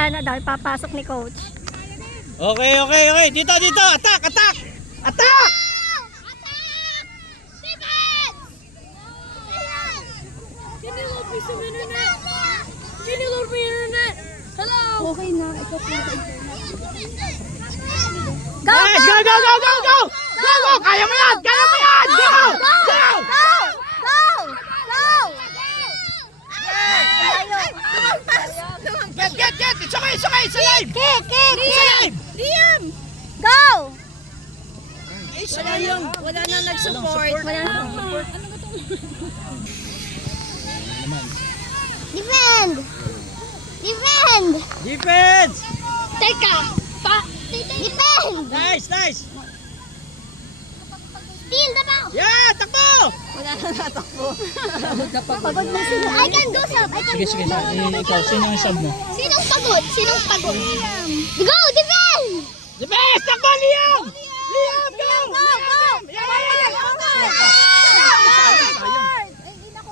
Wala na daw, ipapasok ni coach. Okay, okay, okay. Dito, dito. Attack, attack! Attack! Sinilor mo sa internet. Sinilor mo yung internet. Hello. Okay na. Ikaw po sa internet. Go, Yes, go, go, go, go, go! Go, go! Kaya mo yan! Kaya mo yan! Go! Go! Go! Go! Go! Get, get, get! It's okay, it's okay! It's alive! Kick! Kick! It's alive! Liam. Go! Wala na nag-support. Wala na. Defend! Defend! Defense! Teka! Defend! Nice, nice! Steal the ball! Yeah! Takbo! Wala na natakbo. Pagod na sila. I can do some! I can Sige, do sige. some! Ikaw, sino yung sub mo? Sinong pagod? Sinong pagod? Go! Defend! Defense! Takbo, Liam! Liam, go! Go! Go! Yeah, yeah, yeah!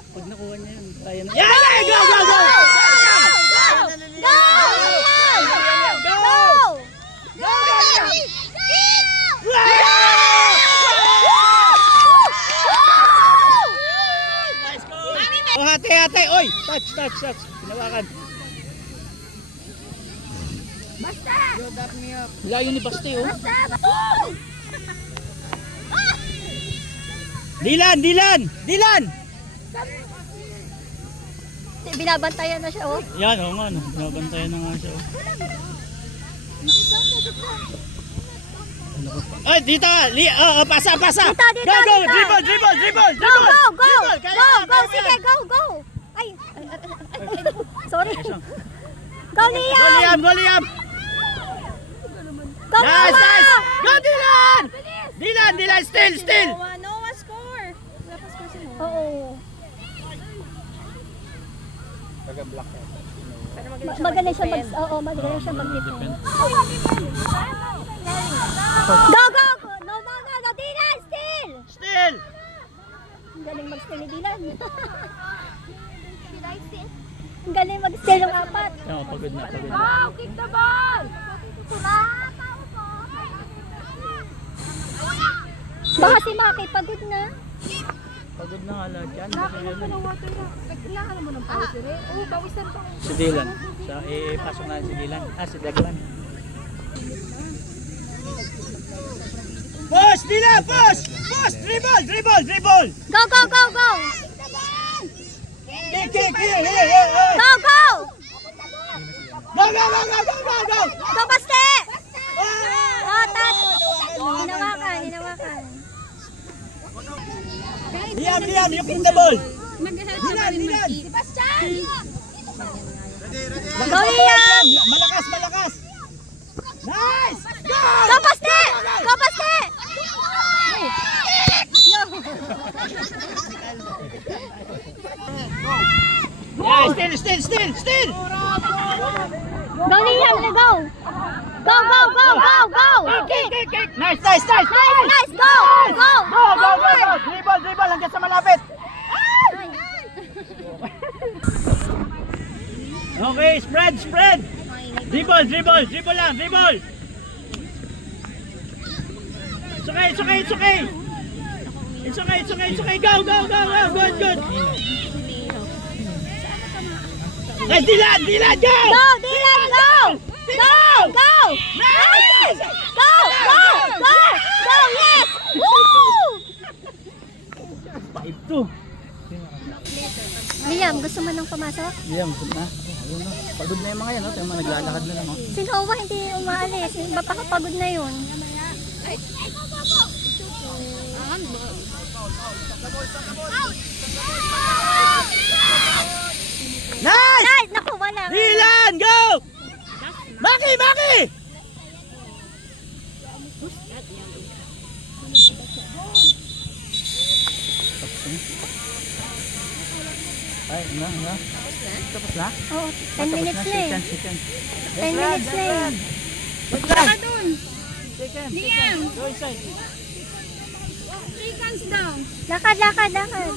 Pag nakuha niya yun, tayo na. Yeah, yeah! Go, go, go! Go! Go! Go! Nice go! Oh, hati, hati! Oy! Touch, touch, touch! Pinawakan. Layo ni Baste, oh. Dilan! Dilan! Dilan! Binabantayan na siya, oh. Yan, oo nga, no. Binabantayan na nga siya, oh. Ay, dito! Pasa, pasa! Dito, dito, Go, go! dito. Dribble, dribble, dribble! Go, go, go! Dribble! Kaya Go, yan, go! kaya mo Sige, yan. go, go! Ay! Sorry. Nice one. Go, Go, Liam! Liam! Go, Liam! Go, Nice, Noah! nice! Go, Dilan! Dilan, Dilan! Still, still! Noah score. Wala pa score si Noah. Oo. Magaling siya magaling siya mag-defend. Go, go! No, no, no, no, Dylan, still! Still! Ang galing mag-steal ni Dylan. Ang galing mag-steal yung apat. Oo, pagod na, pagod na. Go, kick the ball. Baka si Maki pagod na. Pagod na nga lahat yan. Nakakailan pa ng water na. Nakakailan mo ng pawis rin. Oo, pawisan pa. Si Dylan. Pasok na si Dylan. Si Daglan. Push! Dylan! Push! Push! Dribble! Dribble! Dribble! Go, go, go, go! Kick! Kick! Here! Here! Here! Go, go! Go! Go! Go! Go! Go! Go! Go! Go, Baste! Ah! Oh, touch! Hinawakan, hinawakan. Liam! Liam! You kick the ball! Mag-help Dylan! Dylan! Go, Liam! Malakas! Malakas! Nice! Go! Go, Baste! Go, Baste! Yeah! Still! Still! Still! Still! Go, Liam! Go! Go, go, go, go, go! Kick! Kick! Kick! Nice! Nice! Nice! Nice, nice! Go! Go! Go! Go! Go! Forward! Go! Dribble! Dribble! Hanggang sa malapit! Okay, spread, spread. Dribble, dribble, dribble lang, dribble. It's okay, it's okay, it's okay. It's okay, it's okay, it's okay. Go, go, go, go. Good, good. Nice, Dylan, Dylan, go. Go, Dylan, go! Go! Go! Nice. Go! Go! Go! Go! Yes! Woo! 5-2. Liam, gusto mo nang pumasok? Liam, na. Ayun na. Pagod na yung mga yan, no? Yung mga naglalakad na lang, oh. Si Noah hindi umaalis. Mapakapagod na yun. Nice! Nice! Naku, wala. Dylan, go! Maki, Maki! Ay, na. Tapos na? Oh, 10 minutes na eh. 10 minutes na eh. Second. Go inside. Seconds down. Lakad, lakad, lakad.